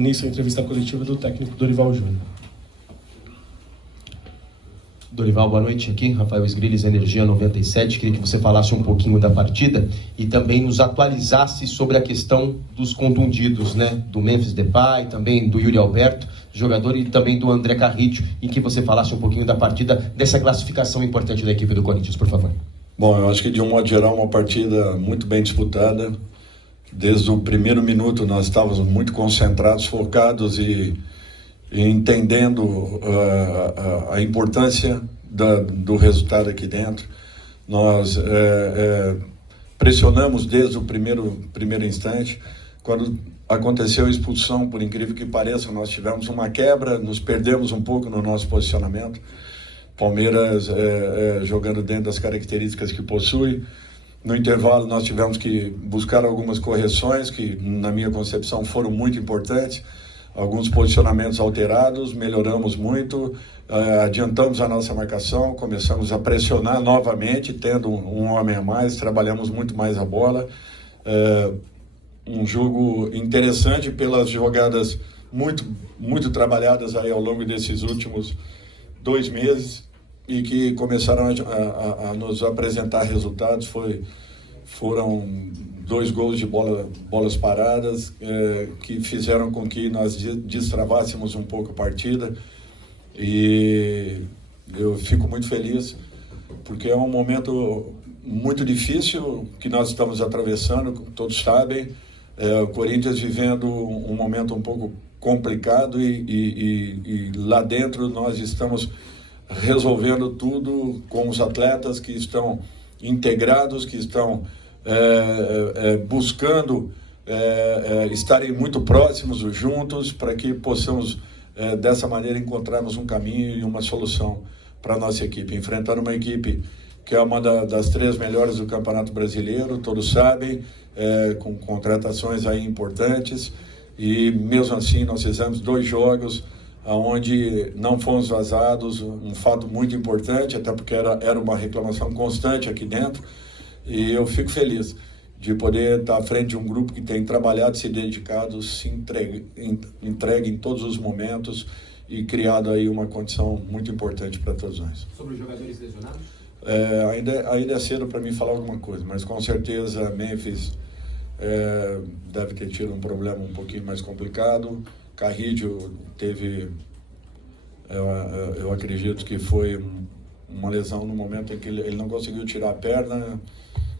início da entrevista coletiva do técnico Dorival Júnior. Dorival, boa noite. Aqui, Rafael Sgrilles, Energia 97. Queria que você falasse um pouquinho da partida e também nos atualizasse sobre a questão dos contundidos, né? Do Memphis Depay, também do Yuri Alberto, jogador, e também do André Carrillo, e que você falasse um pouquinho da partida, dessa classificação importante da equipe do Corinthians, por favor. Bom, eu acho que de um modo geral uma partida muito bem disputada. Desde o primeiro minuto nós estávamos muito concentrados, focados e entendendo a importância do resultado aqui dentro. Nós pressionamos desde o primeiro instante. Quando aconteceu a expulsão, por incrível que pareça, nós tivemos uma quebra, nos perdemos um pouco no nosso posicionamento. Palmeiras jogando dentro das características que possui. No intervalo nós tivemos que buscar algumas correções que, na minha concepção, foram muito importantes. Alguns posicionamentos alterados, melhoramos muito, adiantamos a nossa marcação, começamos a pressionar novamente, tendo um homem a mais, trabalhamos muito mais a bola. Um jogo interessante pelas jogadas muito trabalhadas aí ao longo desses últimos 2 meses e que começaram a nos apresentar resultados. Foram 2 gols de bolas paradas que fizeram com que nós destravássemos um pouco a partida, e eu fico muito feliz porque é um momento muito difícil que nós estamos atravessando, todos sabem. O Corinthians vivendo um momento um pouco complicado e lá dentro nós estamos resolvendo tudo com os atletas que estão integrados, que estão buscando estarem muito próximos, juntos, para que possamos dessa maneira encontrarmos um caminho e uma solução para a nossa equipe, enfrentando uma equipe que é uma das 3 melhores do Campeonato Brasileiro, todos sabem, com contratações aí importantes, e mesmo assim nós fizemos 2 jogos onde não fomos vazados, um fato muito importante, até porque era uma reclamação constante aqui dentro, e eu fico feliz de poder estar à frente de um grupo que tem trabalhado, se dedicado, se entregue em todos os momentos e criado aí uma condição muito importante para todos nós. Sobre os jogadores lesionados? Ainda é cedo para mim falar alguma coisa, mas com certeza Memphis deve ter tido um problema um pouquinho mais complicado. Carrillo teve, eu acredito que foi uma lesão no momento em que ele não conseguiu tirar a perna,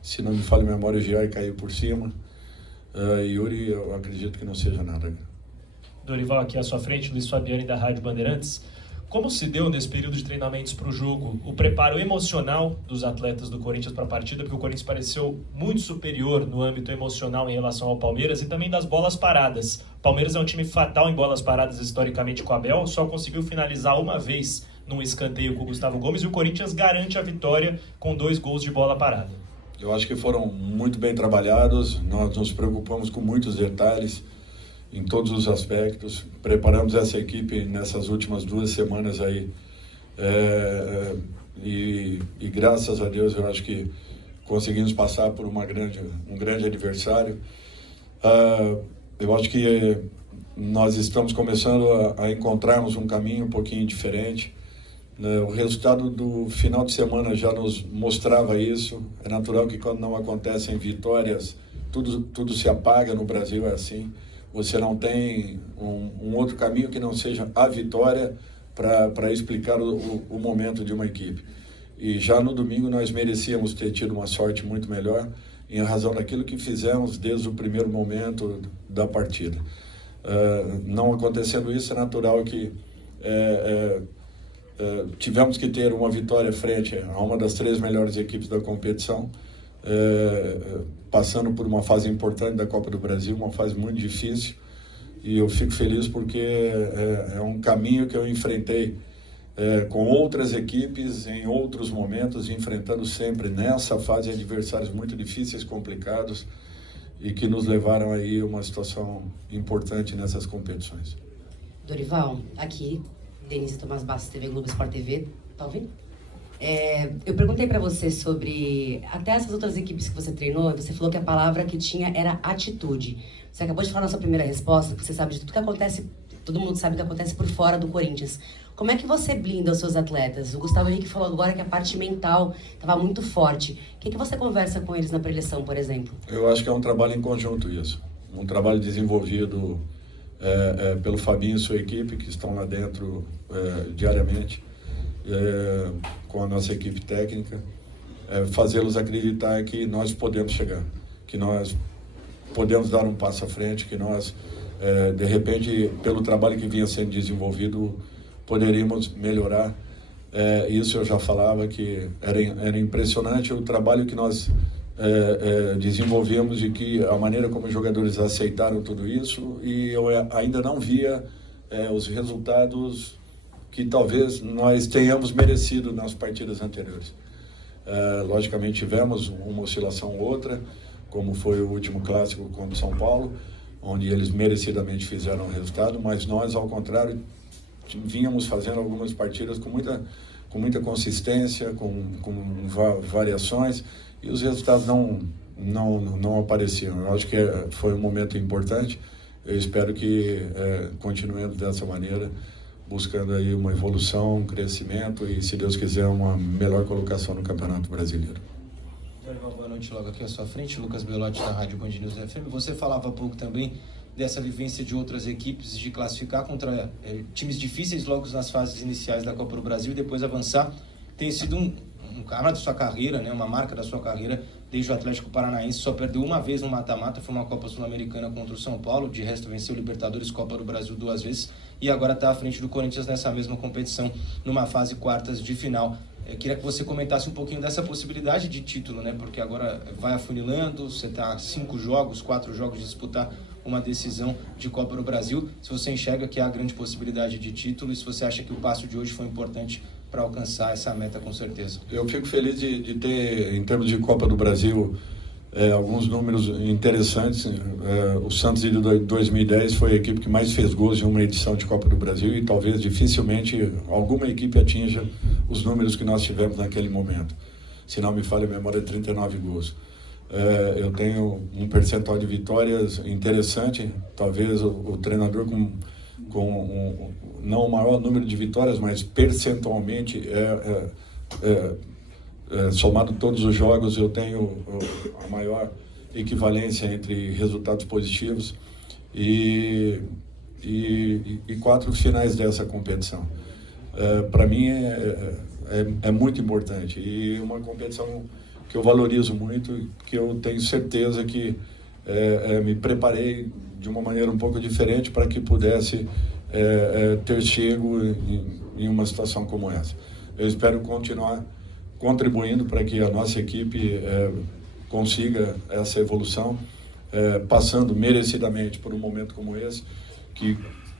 se não me falha a memória, o Giai caiu por cima. Yuri, eu acredito que não seja nada. Dorival, aqui à sua frente, Luiz Fabiani da Rádio Bandeirantes. Como se deu nesse período de treinamentos para o jogo o preparo emocional dos atletas do Corinthians para a partida? Porque o Corinthians pareceu muito superior no âmbito emocional em relação ao Palmeiras, e também das bolas paradas. O Palmeiras é um time fatal em bolas paradas historicamente com o Abel, só conseguiu finalizar uma vez num escanteio com o Gustavo Gomes, e o Corinthians garante a vitória com 2 gols de bola parada. Eu acho que foram muito bem trabalhados, nós nos preocupamos com muitos detalhes em todos os aspectos, preparamos essa equipe nessas últimas 2 semanas aí, e graças a Deus eu acho que conseguimos passar por um grande adversário. Eu acho que nós estamos começando a encontrarmos um caminho um pouquinho diferente. O resultado do final de semana já nos mostrava isso. É natural que quando não acontecem vitórias, tudo se apaga. No Brasil é assim. Você não tem um outro caminho que não seja a vitória para explicar o momento de uma equipe. E já no domingo nós merecíamos ter tido uma sorte muito melhor em razão daquilo que fizemos desde o primeiro momento da partida. Não acontecendo isso, é natural que tivemos que ter uma vitória frente a uma das 3 melhores equipes da competição, passando por uma fase importante da Copa do Brasil, uma fase muito difícil, e eu fico feliz porque é um caminho que eu enfrentei com outras equipes em outros momentos, enfrentando sempre nessa fase adversários muito difíceis, complicados, e que nos levaram aí a uma situação importante nessas competições. Dorival, aqui, Denise Tomás Bastos, TV Globo Sport TV, tá ouvindo? Eu perguntei para você sobre até essas outras equipes que você treinou, você falou que a palavra que tinha era atitude. Você acabou de falar na sua primeira resposta, que você sabe de tudo que acontece, todo mundo sabe o que acontece por fora do Corinthians. Como é que você blinda os seus atletas? O Gustavo Henrique falou agora que a parte mental estava muito forte. O que você conversa com eles na preleção, por exemplo? Eu acho que é um trabalho em conjunto isso. Um trabalho desenvolvido pelo Fabinho e sua equipe, que estão lá dentro diariamente, com a nossa equipe técnica, fazê-los acreditar que nós podemos chegar, que nós podemos dar um passo à frente, que nós, de repente, pelo trabalho que vinha sendo desenvolvido, poderíamos melhorar. Isso eu já falava que era impressionante o trabalho que nós desenvolvemos e que a maneira como os jogadores aceitaram tudo isso, e eu ainda não via os resultados que talvez nós tenhamos merecido nas partidas anteriores. Logicamente tivemos uma oscilação ou outra, como foi o último clássico contra o São Paulo, onde eles merecidamente fizeram o resultado, mas nós, ao contrário, vínhamos fazendo algumas partidas com muita consistência, com variações, e os resultados não apareciam. Eu acho que foi um momento importante. Eu espero que continuemos dessa maneira, buscando aí uma evolução, um crescimento e, se Deus quiser, uma melhor colocação no Campeonato Brasileiro. Boa noite, logo aqui à sua frente, Lucas Belotti da Rádio Band News FM. Você falava há pouco também dessa vivência de outras equipes, de classificar contra times difíceis logo nas fases iniciais da Copa do Brasil e depois avançar. Tem sido um cara da sua carreira, né, uma marca da sua carreira, desde o Atlético Paranaense. Só perdeu uma vez no mata-mata, foi uma Copa Sul-Americana contra o São Paulo, de resto venceu o Libertadores, Copa do Brasil 2 vezes, e agora está à frente do Corinthians nessa mesma competição, numa fase quartas de final. Eu queria que você comentasse um pouquinho dessa possibilidade de título, né? Porque agora vai afunilando, você está a 4 jogos de disputar uma decisão de Copa do Brasil. Se você enxerga que há grande possibilidade de título e se você acha que o passo de hoje foi importante para alcançar essa meta, com certeza. Eu fico feliz de ter, em termos de Copa do Brasil, alguns números interessantes. O Santos de 2010 foi a equipe que mais fez gols em uma edição de Copa do Brasil e talvez dificilmente alguma equipe atinja os números que nós tivemos naquele momento. Se não me falha a memória, 39 gols. Eu tenho um percentual de vitórias interessante, talvez o treinador com não o maior número de vitórias, mas percentualmente somado todos os jogos, eu tenho a maior equivalência entre resultados positivos e 4 finais dessa competição. Para mim é muito importante e uma competição que eu valorizo muito, que eu tenho certeza que me preparei de uma maneira um pouco diferente para que pudesse ter chego em uma situação como essa. Eu espero continuar contribuindo para que a nossa equipe consiga essa evolução, passando merecidamente por um momento como esse, que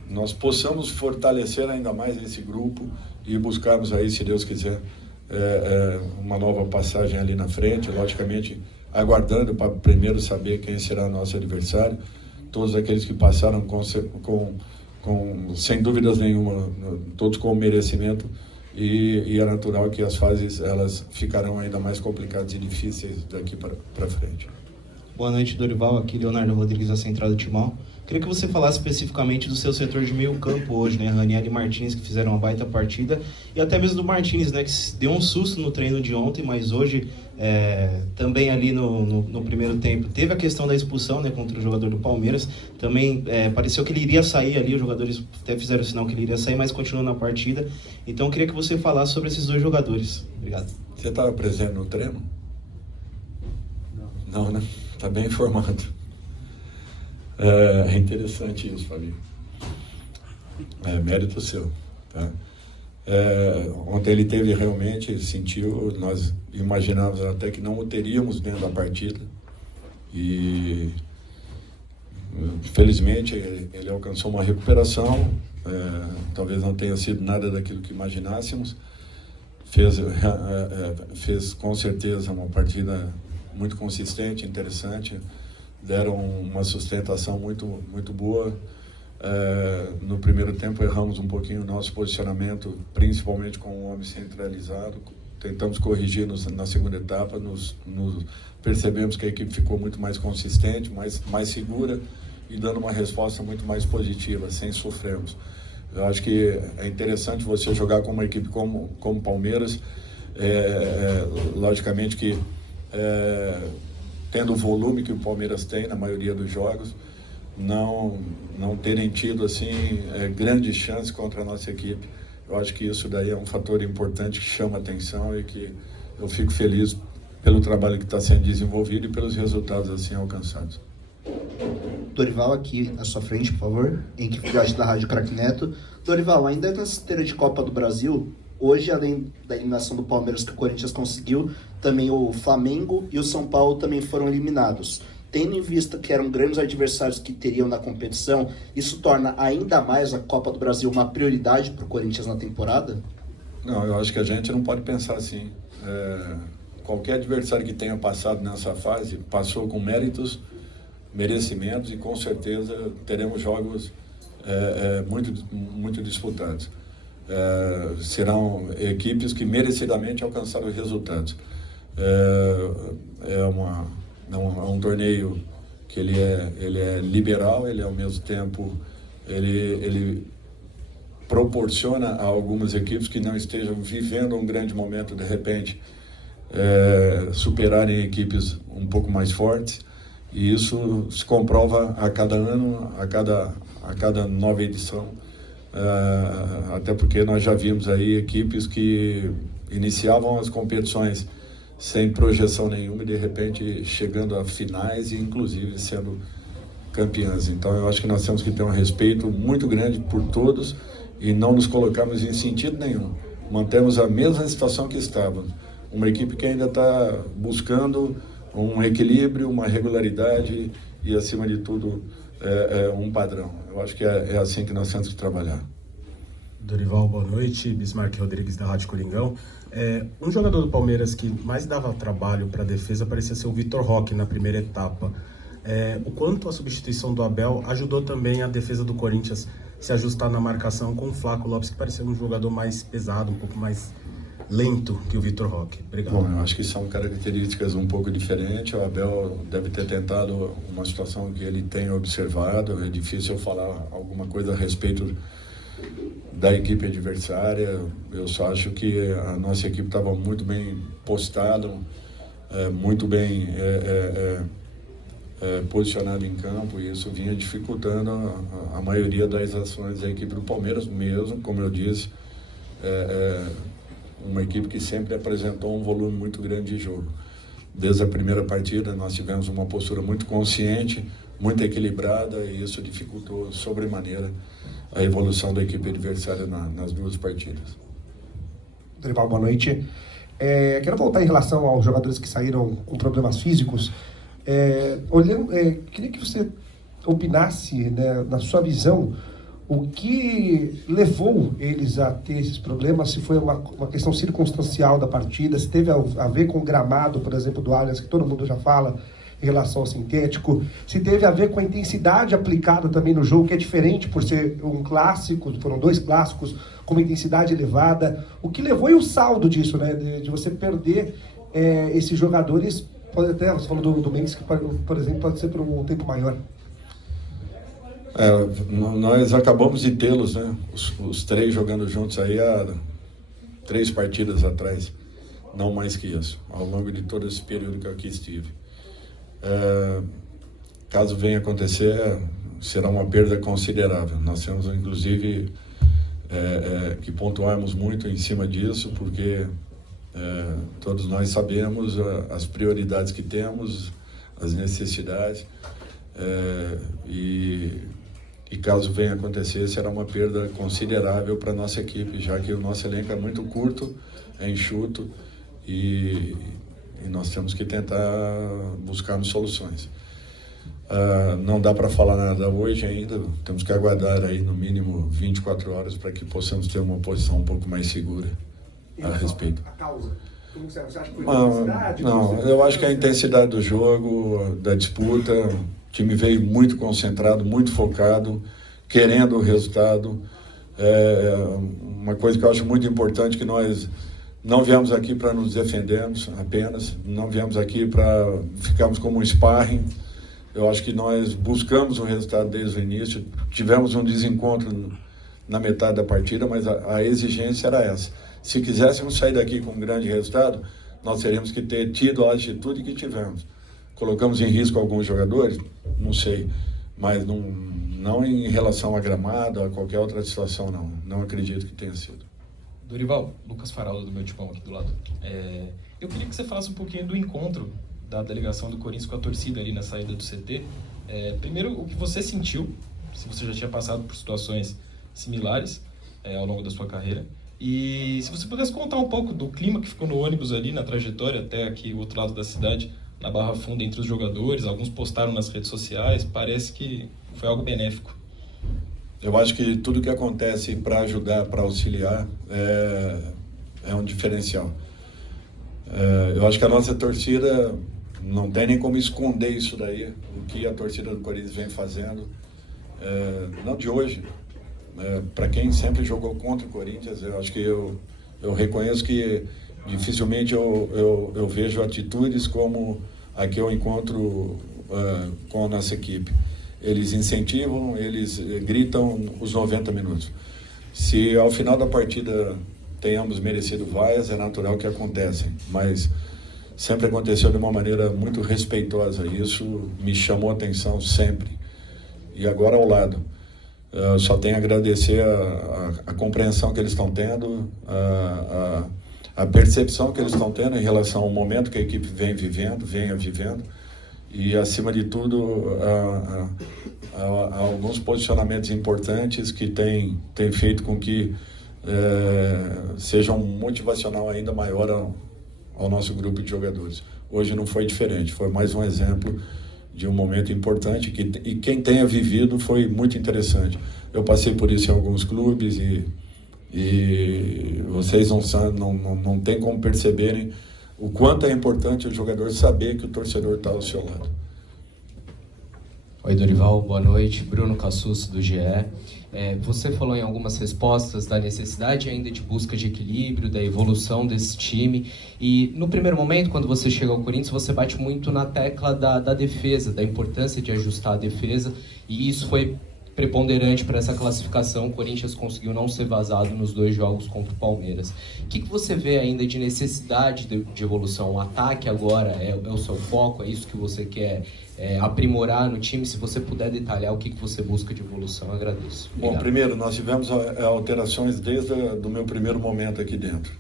nós possamos fortalecer ainda mais esse grupo e buscarmos aí, se Deus quiser, uma nova passagem ali na frente, logicamente aguardando para primeiro saber quem será nosso adversário. Todos aqueles que passaram sem dúvidas nenhuma, todos com merecimento, e é natural que as fases elas ficarão ainda mais complicadas e difíceis daqui para frente. Boa noite, Dorival. Aqui Leonardo Rodrigues, da Central do Timão. Queria que você falasse especificamente do seu setor de meio campo hoje, né? Ranieri e Martins, que fizeram uma baita partida, e até mesmo do Martins, né? Que deu um susto no treino de ontem, mas hoje também ali no primeiro tempo teve a questão da expulsão, né? Contra o jogador do Palmeiras. Também pareceu que ele iria sair ali, os jogadores até fizeram o sinal que ele iria sair, mas continuou na partida. Então eu queria que você falasse sobre esses dois jogadores. Obrigado. Você estava presente no treino? Não, né? Está bem informado. É interessante isso, Fabinho. Mérito seu. Tá? Ontem ele teve realmente, sentiu, nós imaginávamos até que não o teríamos dentro da partida. E, felizmente, ele alcançou uma recuperação. Talvez não tenha sido nada daquilo que imaginássemos. Fez com certeza uma partida muito consistente, interessante. Deram uma sustentação muito boa. No primeiro tempo erramos um pouquinho o nosso posicionamento, principalmente com o homem centralizado, tentamos corrigir na segunda etapa, percebemos que a equipe ficou muito mais consistente, mais segura e dando uma resposta muito mais positiva, sem sofrermos. Eu acho que é interessante você jogar com uma equipe como Palmeiras, logicamente que tendo o volume que o Palmeiras tem na maioria dos jogos, não terem tido assim grandes chances contra a nossa equipe. Eu acho que isso daí é um fator importante que chama atenção e que eu fico feliz pelo trabalho que está sendo desenvolvido e pelos resultados assim alcançados. Dorival, aqui à sua frente, por favor. Henrique Filhote, da Rádio Craque Neto. Dorival, ainda na esteira de Copa do Brasil, hoje, além da eliminação do Palmeiras que o Corinthians conseguiu, também o Flamengo e o São Paulo também foram eliminados. Tendo em vista que eram grandes adversários que teriam na competição, isso torna ainda mais a Copa do Brasil uma prioridade para o Corinthians na temporada? Não, eu acho que a gente não pode pensar assim. Qualquer adversário que tenha passado nessa fase, passou com méritos, merecimentos e com certeza teremos jogos muito disputados. Serão equipes que merecidamente alcançaram resultados. É um torneio que ele é liberal, ele ao mesmo tempo ele proporciona a algumas equipes que não estejam vivendo um grande momento de repente superarem equipes um pouco mais fortes, e isso se comprova a cada ano, a cada nova edição, até porque nós já vimos aí equipes que iniciavam as competições sem projeção nenhuma e de repente chegando a finais e inclusive sendo campeãs. Então eu acho que nós temos que ter um respeito muito grande por todos e não nos colocarmos em sentido nenhum. Mantemos a mesma situação que estávamos. Uma equipe que ainda está buscando um equilíbrio, uma regularidade e, acima de tudo, um padrão. Eu acho que é assim que nós temos que trabalhar. Dorival, boa noite. Bismarck Rodrigues, da Rádio Coringão. Um jogador do Palmeiras que mais dava trabalho para a defesa parecia ser o Vitor Roque na primeira etapa. O quanto a substituição do Abel ajudou também a defesa do Corinthians se ajustar na marcação com o Flaco Lopes, que parecia um jogador mais pesado, um pouco mais lento que o Vitor Roque. Obrigado. Bom, eu acho que são características um pouco diferentes. O Abel deve ter tentado uma situação que ele tem observado. É difícil eu falar alguma coisa a respeito da equipe adversária. Eu só acho que a nossa equipe estava muito bem postada, muito bem posicionada em campo, e isso vinha dificultando a maioria das ações da equipe do Palmeiras, mesmo, como eu disse, uma equipe que sempre apresentou um volume muito grande de jogo. Desde a primeira partida nós tivemos uma postura muito consciente, muito equilibrada, e isso dificultou sobremaneira a evolução da equipe adversária nas duas partidas. Dorival, boa noite. Quero voltar em relação aos jogadores que saíram com problemas físicos. Queria que você opinasse, né, na sua visão, o que levou eles a ter esses problemas, se foi uma questão circunstancial da partida, se teve a ver com o gramado, por exemplo, do Allianz, que todo mundo já fala, em relação ao sintético, se teve a ver com a intensidade aplicada também no jogo, que é diferente por ser um clássico, foram 2 clássicos, com uma intensidade elevada. O que levou e o saldo disso, né, de você perder esses jogadores, pode até, você falou do Mendes, que, por exemplo, pode ser por um tempo maior. Nós acabamos de tê-los, né, os 3 jogando juntos aí há 3 partidas atrás, não mais que isso, ao longo de todo esse período que eu aqui estive. Caso venha acontecer, será uma perda considerável. Nós temos, inclusive, que pontuarmos muito em cima disso, porque todos nós sabemos as prioridades que temos, as necessidades, e caso venha acontecer, será uma perda considerável para a nossa equipe, já que o nosso elenco é muito curto, é enxuto, e nós temos que tentar buscarmos soluções. Não dá para falar nada hoje ainda, temos que aguardar aí no mínimo 24 horas para que possamos ter uma posição um pouco mais segura a respeito. A causa? Como você acha que foi a intensidade? Não, eu acho que a intensidade do jogo, da disputa, o time veio muito concentrado, muito focado, querendo o resultado. Uma coisa que eu acho muito importante, que nós Não viemos aqui para nos defendermos apenas, não viemos aqui para ficarmos como um sparring. Eu acho que nós buscamos o resultado desde o início, tivemos um desencontro na metade da partida, mas a exigência era essa. Se quiséssemos sair daqui com um grande resultado, nós teríamos que ter tido a atitude que tivemos. Colocamos em risco alguns jogadores? Não sei, mas não em relação à gramada, a qualquer outra situação, não. Não acredito que tenha sido. Dorival, Lucas Faraldo do meu Timão aqui do lado. Eu queria que você falasse um pouquinho do encontro da delegação do Corinthians com a torcida ali na saída do CT. Primeiro, o que você sentiu, se você já tinha passado por situações similares ao longo da sua carreira. E se você pudesse contar um pouco do clima que ficou no ônibus ali, na trajetória até aqui o outro lado da cidade, na Barra Funda, entre os jogadores. Alguns postaram nas redes sociais, parece que foi algo benéfico. Eu acho que tudo que acontece para ajudar, para auxiliar, é um diferencial. Eu acho que a nossa torcida não tem nem como esconder isso daí, o que a torcida do Corinthians vem fazendo, não de hoje. Para quem sempre jogou contra o Corinthians, eu acho que eu reconheço que dificilmente eu vejo atitudes como a que eu encontro com a nossa equipe. Eles incentivam, eles gritam os 90 minutos. Se ao final da partida tenhamos merecido vaias, é natural que acontecem, mas sempre aconteceu de uma maneira muito respeitosa. Isso me chamou a atenção sempre. E agora ao lado, eu só tenho a agradecer a compreensão que eles estão tendo, a percepção que eles estão tendo em relação ao momento que a equipe venha vivendo, e acima de tudo alguns posicionamentos importantes que têm feito com que seja um motivacional ainda maior ao nosso grupo de jogadores. Hoje não foi diferente, foi mais um exemplo de um momento importante e quem tenha vivido foi muito interessante. Eu passei por isso em alguns clubes e vocês não tem como perceberem o quanto é importante o jogador saber que o torcedor está ao seu lado. Oi, Dorival, boa noite. Bruno Cassucci, do GE. Você falou em algumas respostas da necessidade ainda de busca de equilíbrio, da evolução desse time. E no primeiro momento, quando você chega ao Corinthians, você bate muito na tecla da defesa, da importância de ajustar a defesa. E isso foi preponderante para essa classificação. O Corinthians conseguiu não ser vazado nos 2 jogos contra o Palmeiras. O que você vê ainda de necessidade de evolução? O ataque agora é o seu foco? É isso que você quer aprimorar no time? Se você puder detalhar o que você busca de evolução, eu agradeço. Obrigado. Bom, primeiro, nós tivemos alterações desde o meu primeiro momento aqui dentro.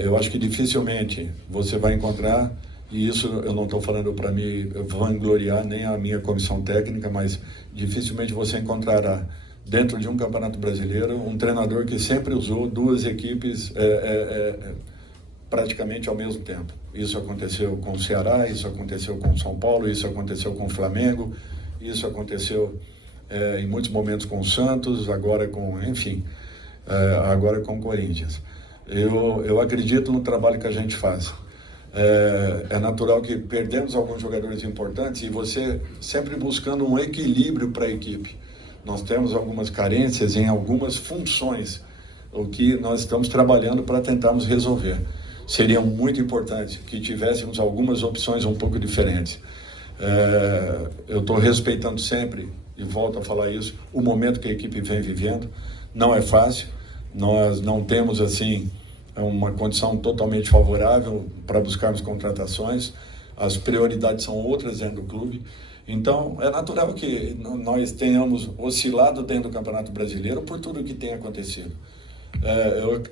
Eu acho que dificilmente você vai encontrar, e isso eu não estou falando para me vangloriar nem a minha comissão técnica, mas dificilmente você encontrará dentro de um campeonato brasileiro um treinador que sempre usou 2 equipes praticamente ao mesmo tempo. Isso aconteceu com o Ceará, isso aconteceu com o São Paulo, isso aconteceu com o Flamengo, isso aconteceu em muitos momentos com o Santos, agora com o Corinthians. Eu acredito no trabalho que a gente faz. É natural que perdemos alguns jogadores importantes e você sempre buscando um equilíbrio para a equipe. Nós temos algumas carências em algumas funções, o que nós estamos trabalhando para tentarmos resolver. Seria muito importante que tivéssemos algumas opções um pouco diferentes. Eu estou respeitando sempre, e volto a falar isso, o momento que a equipe vem vivendo. Não é fácil, nós não temos assim uma condição totalmente favorável para buscarmos contratações, as prioridades são outras dentro do clube, então é natural que nós tenhamos oscilado dentro do Campeonato Brasileiro por tudo o que tem acontecido.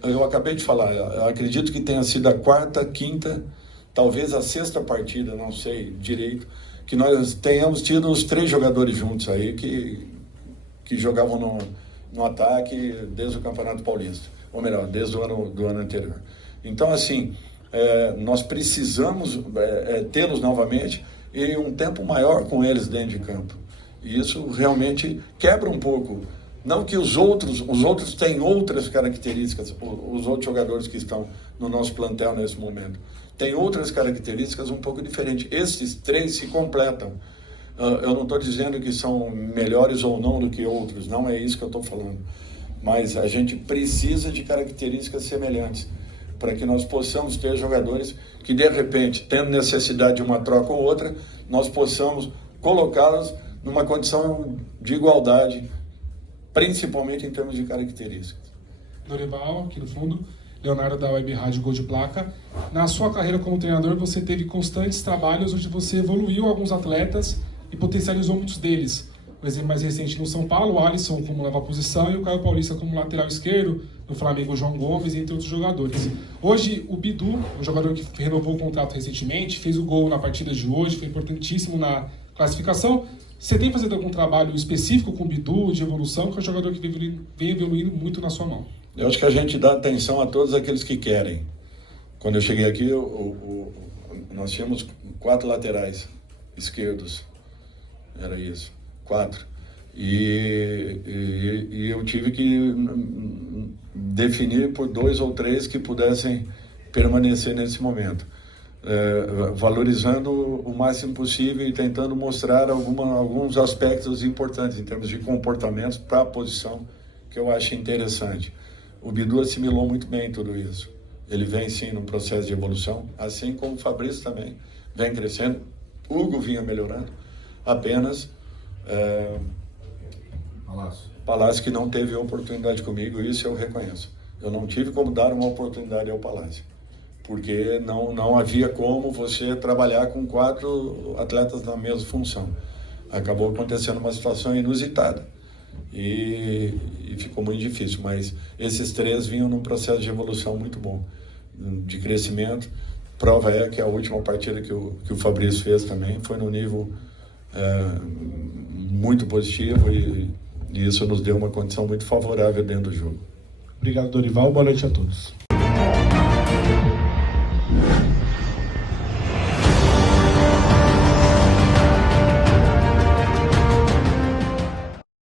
Eu acabei de falar, eu acredito que tenha sido a 4ª, 5ª, talvez a 6ª partida, não sei direito, que nós tenhamos tido os 3 jogadores juntos aí que jogavam no ataque desde o Campeonato Paulista. Ou melhor, desde o ano anterior. Então, assim, nós precisamos tê-los novamente e um tempo maior com eles dentro de campo. E isso realmente quebra um pouco. Não que os outros têm outras características, os outros jogadores que estão no nosso plantel nesse momento, têm outras características um pouco diferentes. Esses 3 se completam. Eu não estou dizendo que são melhores ou não do que outros, não é isso que eu estou falando. Mas a gente precisa de características semelhantes. para que nós possamos ter jogadores que, de repente, tendo necessidade de uma troca ou outra, nós possamos colocá-los numa condição de igualdade, principalmente em termos de características. Dorival, aqui no fundo, Leonardo da Web Rádio Gol de Placa. Na sua carreira como treinador, você teve constantes trabalhos onde você evoluiu alguns atletas e potencializou muitos deles. Um exemplo mais recente no São Paulo, o Alisson como leva a posição e o Caio Paulista como lateral esquerdo, no Flamengo o João Gomes, entre outros jogadores. Hoje o Bidu, um jogador que renovou o contrato recentemente, fez o gol na partida de hoje, foi importantíssimo na classificação. Você tem feito algum trabalho específico com o Bidu, de evolução, que é um jogador que vem evoluindo muito na sua mão? Eu acho que a gente dá atenção a todos aqueles que querem. Quando eu cheguei aqui, nós tínhamos 4 laterais esquerdos. Era isso, 4. E eu tive que definir por 2 ou 3 que pudessem permanecer nesse momento. Valorizando o máximo possível e tentando mostrar alguns aspectos importantes em termos de comportamento para a posição que eu acho interessante. O Bidu assimilou muito bem tudo isso. Ele vem sim num processo de evolução, assim como o Fabrício também vem crescendo. O Hugo vinha melhorando, apenas Palácio que não teve oportunidade comigo, isso eu reconheço. Eu não tive como dar uma oportunidade ao Palácio, porque não havia como você trabalhar com 4 atletas na mesma função. Acabou acontecendo uma situação inusitada e ficou muito difícil, mas esses 3 vinham num processo de evolução muito bom, de crescimento. Prova é que a última partida que o Fabrício fez também foi num nível muito positivo e isso nos deu uma condição muito favorável dentro do jogo. Obrigado, Dorival. Boa noite a todos.